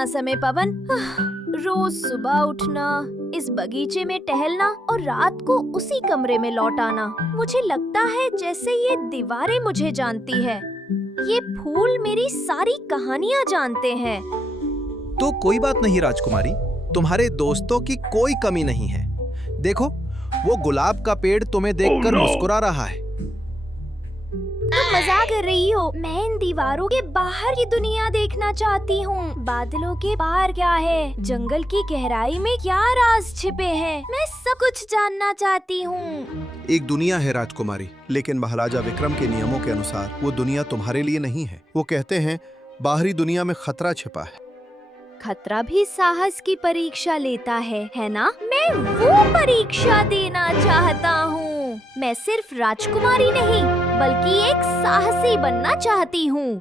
इतना समय पवन। रोज सुबह उठना, इस बगीचे में टहलना और रात को उसी कमरे में लौट आना। मुझे लगता है जैसे ये दीवारें मुझे जानती है। ये फूल मेरी सारी कहानियाँ जानते हैं। तो कोई बात नहीं राजकुमारी, तुम्हारे दोस्तों की कोई कमी नहीं है। देखो, वो गुलाब का पेड़ तुम्हें देखकर मुस्कुरा रहा है। तुम मजाक कर रही हो? मैं इन दीवारों के बाहर की दुनिया देखना चाहती हूँ। बादलों के बाहर क्या है, जंगल की गहराई में क्या राज छिपे हैं, मैं सब कुछ जानना चाहती हूँ। एक दुनिया है राजकुमारी, लेकिन महाराजा विक्रम के नियमों के अनुसार वो दुनिया तुम्हारे लिए नहीं है। वो कहते हैं बाहरी दुनिया में खतरा छिपा है। खतरा भी साहस की परीक्षा लेता है ना? मैं वो परीक्षा देना चाहता हूँ। मैं सिर्फ राजकुमारी नहीं, बल्कि एक साहसी बनना चाहती हूँ।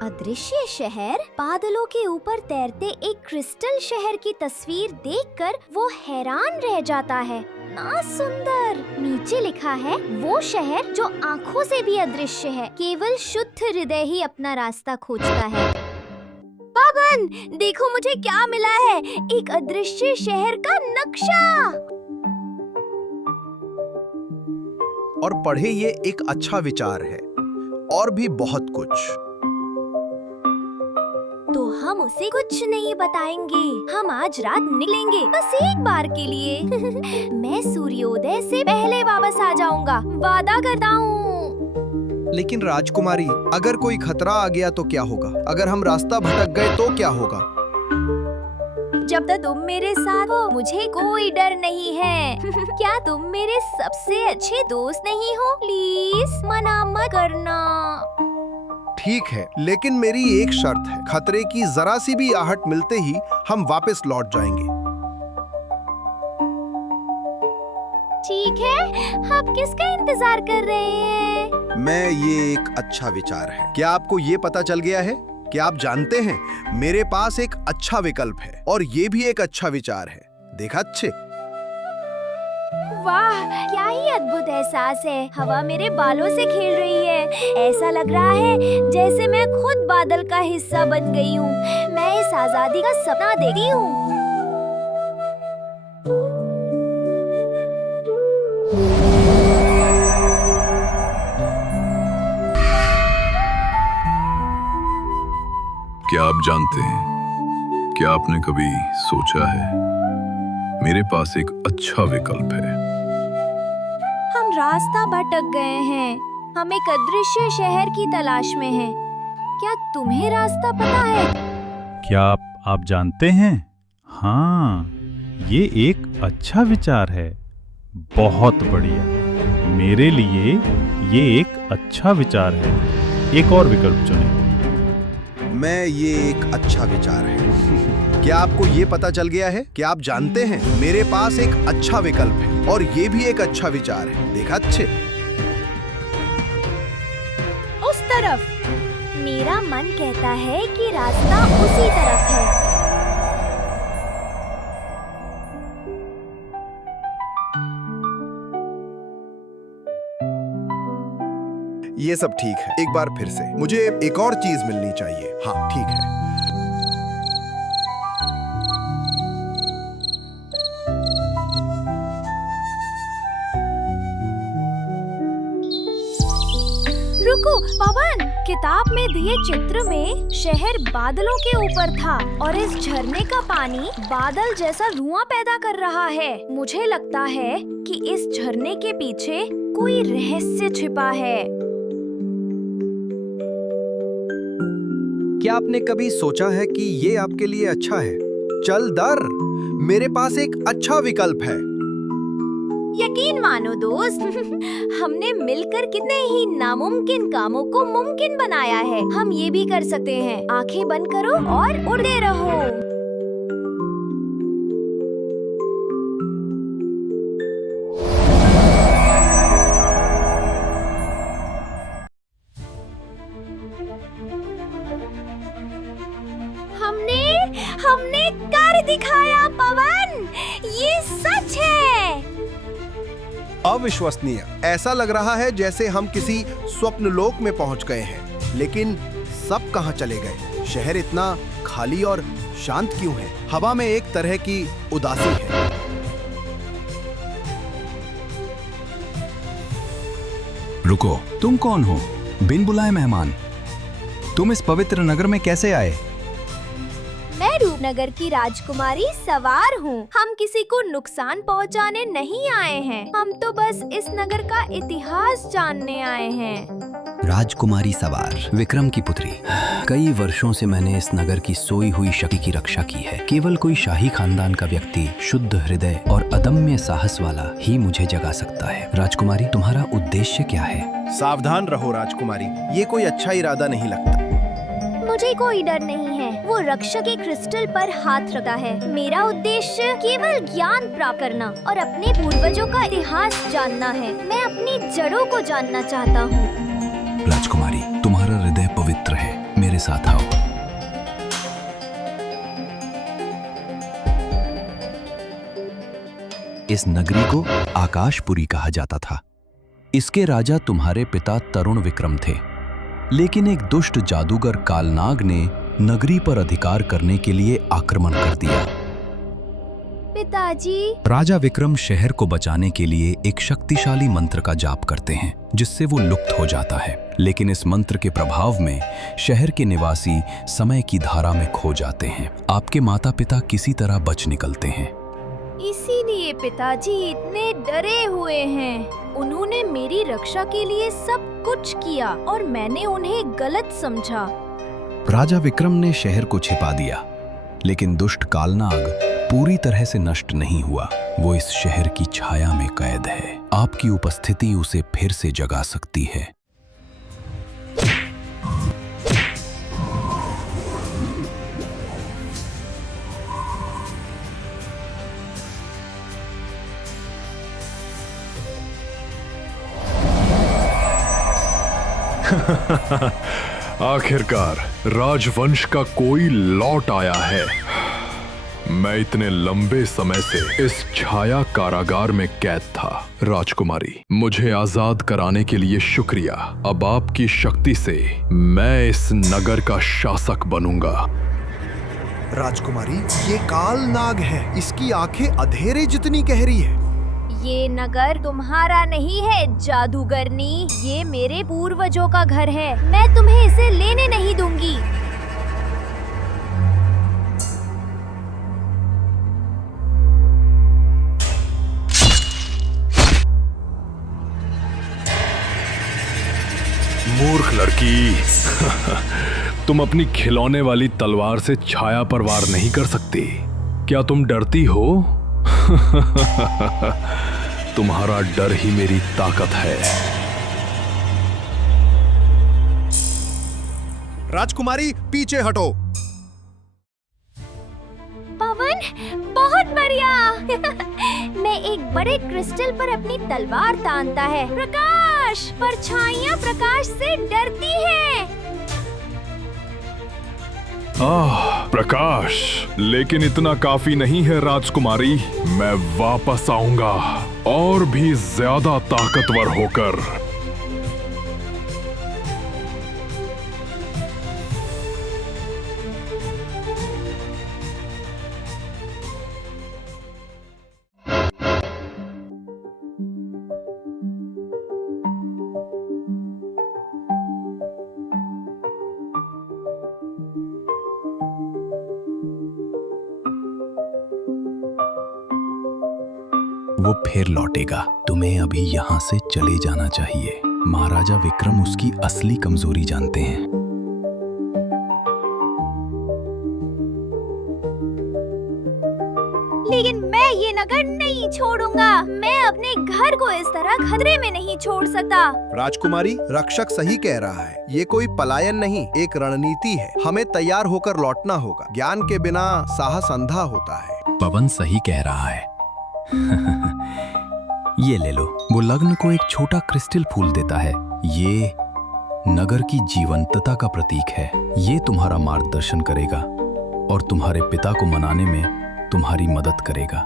अदृश्य शहर। बादलों के ऊपर तैरते एक क्रिस्टल शहर की तस्वीर देखकर वो हैरान रह जाता है। ना सुंदर। नीचे लिखा है, वो शहर जो आँखों से भी अदृश्य है, केवल शुद्ध हृदय ही अपना रास्ता खोजता है। पवन, देखो मुझे क्या मिला है, एक अदृश्य शहर का नक्शा। और पढ़े, ये एक अच्छा विचार है। और भी बहुत कुछ। तो हम उसे कुछ नहीं बताएंगे। हम आज रात निकलेंगे, बस एक बार के लिए। मैं सूर्योदय से पहले वापस आ जाऊंगा, वादा करता हूँ। लेकिन राजकुमारी, अगर कोई खतरा आ गया तो क्या होगा? अगर हम रास्ता भटक गए तो क्या होगा? जब तक तुम मेरे साथ हो, मुझे कोई डर नहीं है। क्या तुम मेरे सबसे अच्छे दोस्त नहीं हो? प्लीज मना मत करना। ठीक है, लेकिन मेरी एक शर्त है। खतरे की जरा सी भी आहट मिलते ही हम वापस लौट जाएंगे। ठीक है, आप किसका इंतजार कर रहे हैं? ये एक अच्छा विचार है। क्या आपको ये पता चल गया है? क्या आप जानते हैं, मेरे पास एक अच्छा विकल्प है, और ये भी एक अच्छा विचार है। देखा अच्छे? वाह, क्या ही अद्भुत एहसास है। हवा मेरे बालों से खेल रही है। ऐसा लग रहा है जैसे मैं खुद बादल का हिस्सा बन गई हूँ। मैं इस आजादी का सपना देखती हूँ। क्या आप जानते हैं, क्या आपने कभी सोचा है, मेरे पास एक अच्छा विकल्प है। हम रास्ता भटक गए हैं। हम एक अदृश्य शहर की तलाश में हैं। क्या तुम्हें रास्ता पता है? क्या आप जानते हैं? हाँ, ये एक अच्छा विचार है। बहुत बढ़िया। मेरे लिए ये एक अच्छा विचार है। एक और विकल्प चुनें। ये एक अच्छा विचार है। क्या आपको ये पता चल गया है? क्या आप जानते हैं, मेरे पास एक अच्छा विकल्प है, और ये भी एक अच्छा विचार है। देखा अच्छे? उस तरफ। मेरा मन कहता है कि रास्ता उसी तरफ है। ये सब ठीक है। एक बार फिर से मुझे एक और चीज मिलनी चाहिए। हाँ, ठीक है। रुको पवन, किताब में दिए चित्र में शहर बादलों के ऊपर था, और इस झरने का पानी बादल जैसा धुआं पैदा कर रहा है। मुझे लगता है कि इस झरने के पीछे कोई रहस्य छिपा है। क्या आपने कभी सोचा है कि ये आपके लिए अच्छा है? चल दर, मेरे पास एक अच्छा विकल्प है। यकीन मानो दोस्त, हमने मिलकर कितने ही नामुमकिन कामों को मुमकिन बनाया है। हम ये भी कर सकते हैं। आंखें बंद करो और उड़ते रहो। अविश्वसनीय। ऐसा लग रहा है जैसे हम किसी स्वप्न लोक में पहुंच गए हैं। लेकिन सब कहां चले गए? शहर इतना खाली और शांत क्यों है? हवा में एक तरह की उदासी है। रुको, तुम कौन हो? बिन बुलाए मेहमान, तुम इस पवित्र नगर में कैसे आए? मैं रूपनगर की राजकुमारी सवार हूँ। हम किसी को नुकसान पहुँचाने नहीं आए हैं। हम तो बस इस नगर का इतिहास जानने आए हैं। राजकुमारी सवार, विक्रम की पुत्री। कई वर्षों से मैंने इस नगर की सोई हुई शक्ति की रक्षा की है। केवल कोई शाही खानदान का व्यक्ति, शुद्ध हृदय और अदम्य साहस वाला ही मुझे जगा सकता है। राजकुमारी, तुम्हारा उद्देश्य क्या है? सावधान रहो राजकुमारी, ये कोई अच्छा इरादा नहीं लगता। मुझे कोई डर नहीं है। वो रक्षक के क्रिस्टल पर हाथ रखा है। मेरा उद्देश्य केवल ज्ञान प्राप्त करना और अपने पूर्वजों का इतिहास जानना है। मैं अपनी जड़ों को जानना चाहता हूँ। राजकुमारी, तुम्हारा हृदय पवित्र है, मेरे साथ आओ। इस नगरी को आकाशपुरी कहा जाता था। इसके राजा तुम्हारे पिता तरुण विक्रम थे, लेकिन एक दुष्ट जादूगर कालनाग ने नगरी पर अधिकार करने के लिए आक्रमण कर दिया। पिताजी, राजा विक्रम शहर को बचाने के लिए एक शक्तिशाली मंत्र का जाप करते हैं, जिससे वो लुप्त हो जाता है। लेकिन इस मंत्र के प्रभाव में शहर के निवासी समय की धारा में खो जाते हैं। आपके माता पिता किसी तरह बच निकलते हैं। इसीलिए पिताजी इतने डरे हुए हैं। उन्होंने मेरी रक्षा के लिए सब कुछ किया और मैंने उन्हें गलत समझा। राजा विक्रम ने शहर को छिपा दिया, लेकिन दुष्ट कालनाग पूरी तरह से नष्ट नहीं हुआ। वो इस शहर की छाया में कैद है। आपकी उपस्थिति उसे फिर से जगा सकती है। आखिरकार राजवंश का कोई लौट आया है। मैं इतने लंबे समय से इस छाया कारागार में कैद था। राजकुमारी, मुझे आजाद कराने के लिए शुक्रिया। अब आपकी शक्ति से मैं इस नगर का शासक बनूंगा। राजकुमारी, ये कालनाग है। इसकी आंखें अंधेरे जितनी गहरी है। ये नगर तुम्हारा नहीं है जादूगरनी, ये मेरे पूर्वजों का घर है। मैं तुम्हें इसे लेने नहीं दूंगी। मूर्ख लड़की, तुम अपनी खिलौने वाली तलवार से छाया पर वार नहीं कर सकती। क्या तुम डरती हो? तुम्हारा डर ही मेरी ताकत है। राजकुमारी, पीछे हटो। पवन, बहुत बढ़िया। मैं एक बड़े क्रिस्टल पर अपनी तलवार तानता है। प्रकाश, परछाइयाँ प्रकाश से डरती हैं। प्रकाश, लेकिन इतना काफी नहीं है राजकुमारी। मैं वापस आऊंगा और भी ज्यादा ताकतवर होकर। वो फिर लौटेगा। तुम्हें अभी यहाँ से चले जाना चाहिए। महाराजा विक्रम उसकी असली कमजोरी जानते हैं। लेकिन मैं ये नगर नहीं छोड़ूंगा। मैं अपने घर को इस तरह खतरे में नहीं छोड़ सकता। राजकुमारी, रक्षक सही कह रहा है। ये कोई पलायन नहीं, एक रणनीति है। हमें तैयार होकर लौटना होगा। ज्ञान के बिना साहस अंधा होता है। पवन सही कह रहा है। ये ले लो। वो लग्न को एक छोटा क्रिस्टल फूल देता है। ये नगर की जीवंतता का प्रतीक है। ये तुम्हारा मार्गदर्शन करेगा और तुम्हारे पिता को मनाने में तुम्हारी मदद करेगा।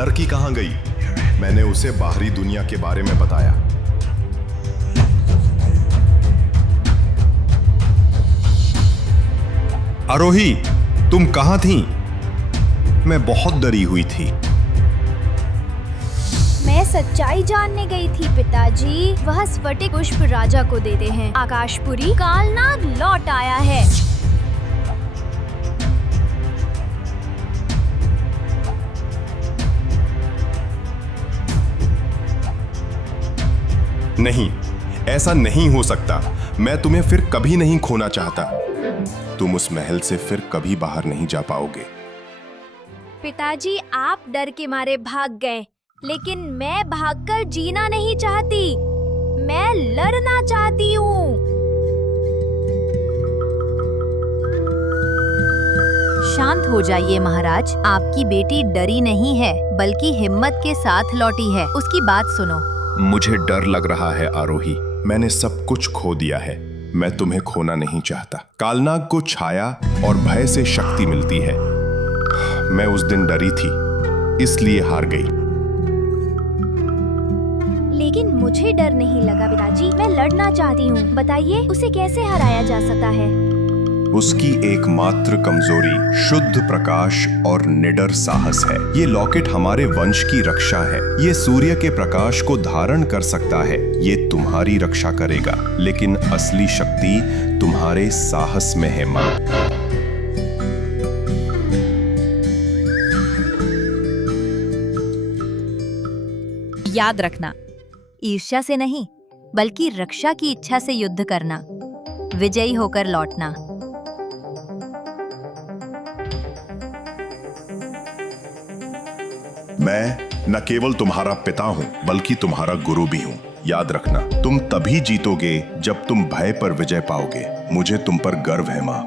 लड़की कहाँ गई? मैंने उसे बाहरी दुनिया के बारे में बताया। आरोही, तुम कहाँ थी? मैं बहुत डरी हुई थी। मैं सच्चाई जानने गई थी पिताजी। वह स्फटिक पुष्प राजा को देते हैं। आकाशपुरी कालनाग लौट आया है। नहीं, ऐसा नहीं हो सकता। मैं तुम्हें फिर कभी नहीं खोना चाहता। तुम उस महल से फिर कभी बाहर नहीं जा पाओगे। पिताजी, आप डर के मारे भाग गए, लेकिन मैं भागकर जीना नहीं चाहती। मैं लड़ना चाहती हूँ। शांत हो जाइए महाराज। आपकी बेटी डरी नहीं है, बल्कि हिम्मत के साथ लौटी है। उसकी बात सुनो। मुझे डर लग रहा है आरोही। मैंने सब कुछ खो दिया है। मैं तुम्हें खोना नहीं चाहता। कालनाग को छाया और भय से शक्ति मिलती है। मैं उस दिन डरी थी, इसलिए हार गई। लेकिन मुझे डर नहीं लगा पिताजी। मैं लड़ना चाहती हूँ। बताइए, उसे कैसे हराया जा सकता है? उसकी एकमात्र कमजोरी शुद्ध प्रकाश और निडर साहस है। ये लॉकेट हमारे वंश की रक्षा है। ये सूर्य के प्रकाश को धारण कर सकता है। ये तुम्हारी रक्षा करेगा, लेकिन असली शक्ति तुम्हारे साहस में है माँ। याद रखना, ईर्ष्या से नहीं, बल्कि रक्षा की इच्छा से युद्ध करना, विजयी होकर लौटना। मैं न केवल तुम्हारा पिता हूँ, बल्कि तुम्हारा गुरु भी हूँ। याद रखना, तुम तभी जीतोगे जब तुम भय पर विजय पाओगे। मुझे तुम पर गर्व है माँ।